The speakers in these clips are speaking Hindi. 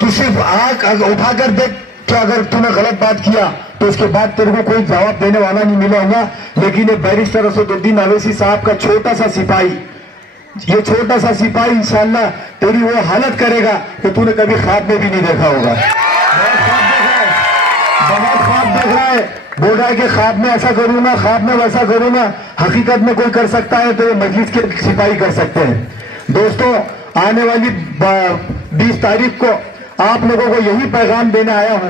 तू सिर्फ आंख उठाकर देख कि अगर तूने गलत बात किया तो उसके बाद तेरे को कोई जवाब देने वाला नहीं मिलेगा। लेकिन ये बैरिस्टर असदुद्दीन अवैसी साहब का छोटा सा सिपाही, ये छोटा सा सिपाही इंशाल्लाह तेरी वो हालत करेगा कि तूने कभी ख्वाब में भी नहीं देखा होगा। बहुत ख्वाब देख रहा है, बोल रहा है कि ख्वाब में ऐसा करूंगा, ख्वाब में वैसा करूंगा। हकीकत में कोई कर सकता है तो ये मजलिस के सिपाही कर सकते हैं। दोस्तों, आने वाली 20 तारीख को आप लोगों को यही पैगाम देने आया हूं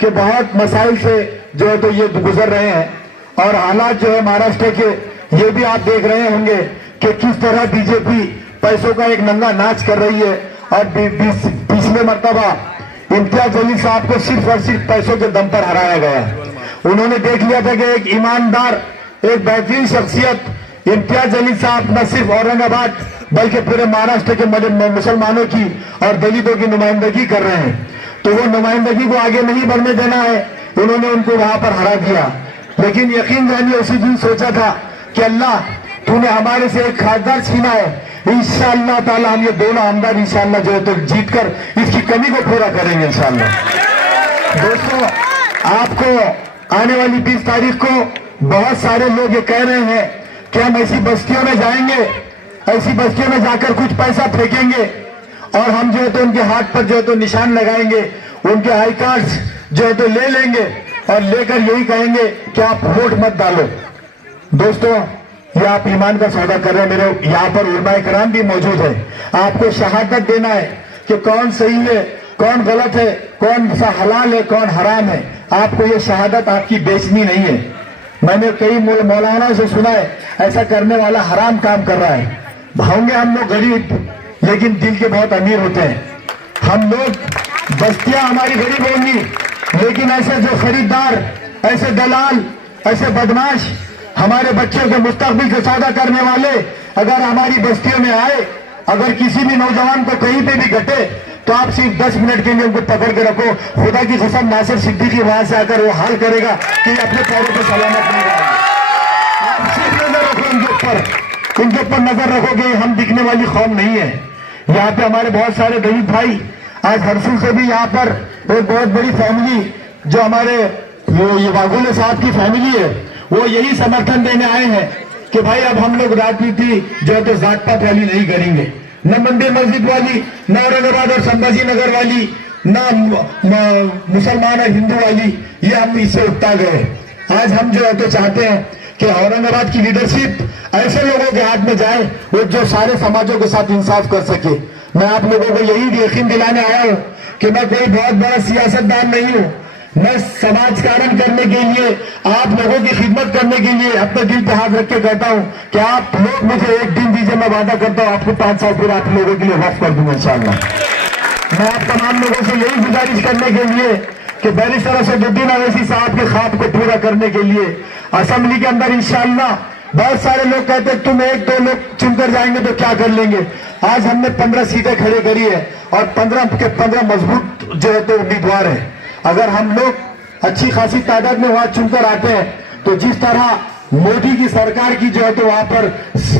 कि बहुत मसाइल से जो है तो ये गुजर रहे हैं और हालात जो है महाराष्ट्र के ये भी आप देख रहे होंगे कि किस तरह बीजेपी पैसों का एक नंगा नाच कर रही है। और पिछले मर्तबा इम्तियाज जलील साहब को सिर्फ और सिर्फ पैसों के दम पर हराया गया। उन्होंने देख लिया था कि एक ईमानदार, एक बेहतरीन शख्सियत इम्तियाज जलील साहब न सिर्फ औरंगाबाद बल्कि पूरे महाराष्ट्र के मुसलमानों की और दलितों की नुमाइंदगी कर रहे हैं। तो वो नुमाइंदगी को आगे नहीं बढ़ने देना है, उन्होंने उनको वहां पर हरा दिया। लेकिन यकीन जानिए उसी दिन सोचा था कि अल्लाह तूने हमारे से एक खासदार छीना है, इंशाअल्लाह ताला हम ये दोनों आमदार इंशाअल्लाह जो है तो जीतकर इसकी कमी को पूरा करेंगे इंशाअल्लाह। दोस्तों, आपको आने वाली 20 तारीख को बहुत सारे लोग ये कह रहे हैं कि हम ऐसी बस्तियों में जाएंगे, ऐसी बस्तियों में जाकर कुछ पैसा फेंकेंगे और हम जो है तो उनके हाथ पर जो है तो निशान लगाएंगे, उनके आई कार्ड्स जो है तो ले लेंगे और लेकर यही कहेंगे कि आप वोट मत डालो। दोस्तों, ये आप ईमान का सौदा कर रहे हैं। मेरे यहाँ पर उलमाए कराम भी मौजूद है। आपको शहादत देना है कि कौन सही है, कौन गलत है, कौन सा हलाल है, कौन हराम है। आपको ये शहादत आपकी बेचनी नहीं है। मैंने कई मौलाना से सुना है ऐसा करने वाला हराम काम कर रहा है। होंगे हम लोग गरीब लेकिन दिल के बहुत अमीर होते हैं। हम लोग बस्तियां हमारी गरीब होंगी लेकिन ऐसे जो खरीदार, ऐसे दलाल, ऐसे बदमाश हमारे बच्चों के मुस्तकबिल से सौदा करने वाले अगर हमारी बस्तियों में आए, अगर किसी भी नौजवान को कहीं पे भी घटे तो आप सिर्फ 10 मिनट के लिए उनको पकड़ के रखो। खुदा की कसम नासिर सिद्दीकी वहां से आकर वो हाल करेगा कि अपने पैरों पर सलामत नहीं रहेगा। आप सिर्फ नजर रखो उनके ऊपर नजर रखो कि हम दिखने वाली कौम नहीं है। यहाँ पे हमारे बहुत सारे दलित भाई आज हरसू से भी यहाँ पर एक बहुत बड़ी फैमिली जो हमारे ये वाघोले साहब की फैमिली है वो यही समर्थन देने आए हैं कि भाई अब हम लोग राजनीति जो है तो जात पात वाली नहीं करेंगे, न मंदिर मस्जिद वाली, न औरंगाबाद और संभाजी नगर वाली, न मुसलमान और हिंदू वाली, ये हम इससे उगता गए। आज हम जो है तो चाहते हैं कि औरंगाबाद की लीडरशिप ऐसे लोगों के हाथ में जाए वो जो सारे समाजों के साथ इंसाफ कर सके। मैं आप लोगों को यही यकीन दिलाने आया हूं कि मैं कोई बहुत बड़ा सियासतदान नहीं हूं। मैं समाज कारण करने के लिए, आप लोगों की खिदमत करने के लिए अपने दिल पे हाथ रख के कहता हूं कि आप लोग मुझे एक दिन दीजिए, मैं वादा करता हूं आपको 5 साल फिर आप लोगों के लिए वक्फ कर दूंगा इंशाअल्लाह। मैं आप तमाम लोगों से यही गुजारिश करने के लिए कि बैरिस्टर असदुद्दीन अवैसी साहब के ख्वाब को पूरा करने के लिए असेंबली के अंदर इंशाअल्लाह बहुत सारे लोग कहते हैं तुम 1-2 लोग चुनकर जाएंगे तो क्या कर लेंगे। आज हमने 15 सीटें खड़े करी है और 15 के 15 मजबूत जो है तो उम्मीदवार है। अगर हम लोग अच्छी खासी तादाद में वहां चुनकर आते हैं तो जिस तरह मोदी की सरकार की जो है तो वहां पर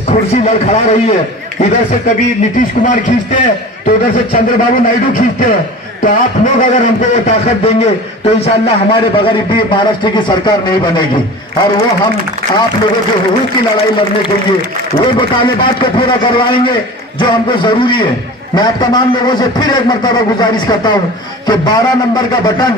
कुर्सी लड़खड़ा रही है, इधर से कभी नीतीश कुमार खींचते हैं तो उधर से चंद्रबाबू नायडू खींचते हैं, तो आप लोग अगर हमको वो ताकत देंगे तो इंशाअल्लाह हमारे बगैर भी महाराष्ट्र की सरकार नहीं बनेगी और वो हम आप लोगों के हुकूक की लड़ाई लड़ने के लिए वो मुतालिबात को पूरा करवाएंगे जो हमको जरूरी है। मैं आप तमाम लोगों से फिर एक मरतबा गुजारिश करता हूं कि 12 नंबर का बटन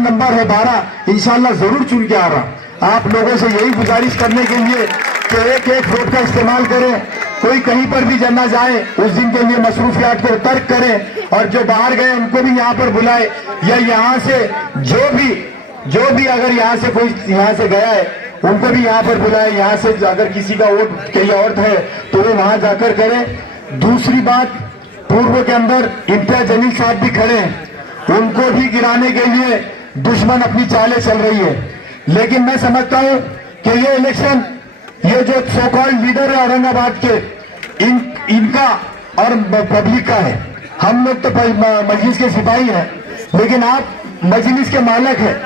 नंबर है 12, इंशाअल्लाह जरूर चुन के आ रहा। आप लोगों से यही गुजारिश करने के लिए कि एक वोट का इस्तेमाल करें, कोई कहीं पर भी जाना जाए उस दिन के लिए मसरूफियात को तर्क करें और जो बाहर गए उनको भी यहाँ पर बुलाए, या यहाँ से जो भी अगर यहाँ से कोई यहाँ से गया है उनको भी यहाँ पर बुलाए। यहाँ से अगर किसी का वोट कहीं और है तो वो वहां जाकर करें। दूसरी बात, पूर्व के अंदर इम्तियाज जलील साहब भी खड़े हैं, उनको भी गिराने के लिए दुश्मन अपनी चालें चल रही है। लेकिन मैं समझता हूं कि ये इलेक्शन, ये जो सो कॉल्ड लीडर है औरंगाबाद के, इनका और पब्लिक का है। हम लोग तो मजलिस के सिपाही हैं लेकिन आप मजलिस के मालिक हैं।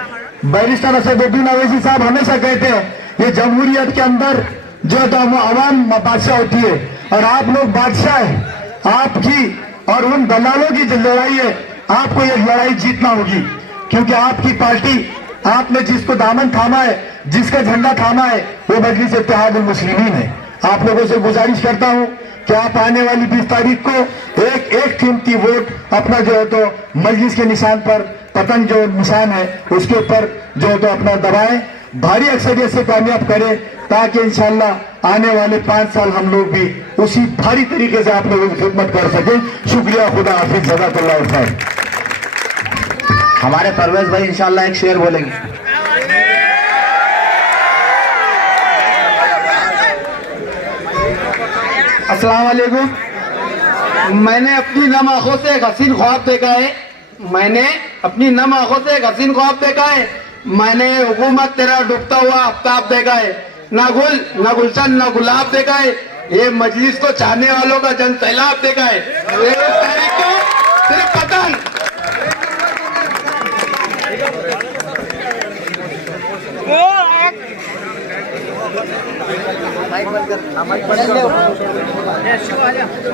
बैरिस्टर असदुद्दीन अवैसी साहब हमेशा कहते हैं ये जमहूरियत के अंदर जो तो आवाम बादशाह होती है और आप लोग बादशाह हैं। आपकी और उन दलालों की जो लड़ाई है, आपको ये लड़ाई जीतना होगी, क्योंकि आपकी पार्टी, आपने जिसको दामन थामा है, जिसका झंडा थामा है, वो मजलिस इत्तेहादुल मुस्लिमीन है। आप लोगों से गुजारिश करता हूं कि आप आने वाली 20 तारीख को एक कीमती वोट अपना जो है तो मजलिस के निशान पर, पतंग जो निशान है उसके ऊपर जो है तो अपना दबाएं, भारी अक्सरियत से कामयाब करें, ताकि इंशाल्लाह आने वाले 5 साल हम लोग भी उसी भारी तरीके से आप लोगों की खिदमत कर सकें। शुक्रिया, खुदा हाफिज, जज़ाकल्लाह खैर। हमारे परवेज भाई इंशाल्लाह एक शेर बोलेंगे। अस्सलाम वालेकुम। मैंने अपनी नम आंखों से एक हसीन ख्वाब देखा है, मैंने अपनी नम आंखों से एक हसीन ख्वाब देखा है। मैंने हुकूमत तेरा डूबता हुआ आफ्ताब देखा है, ना गुल ना गुलशन ना गुलाब देखा है। ये मजलिस को चाहने वालों का जन सैलाब देखा है। 23 तारीख को सिर्फ पतंग।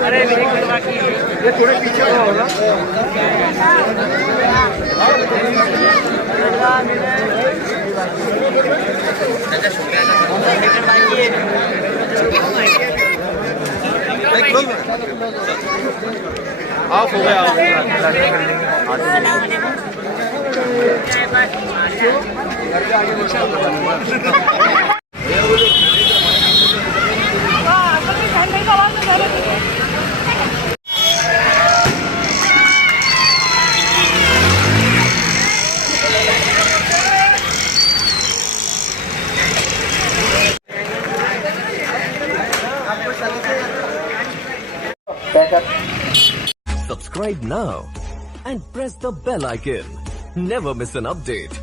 अरे ये थोड़े पीछे होगा। ऑफ हो गया। Subscribe now and press the bell icon. Never miss an update.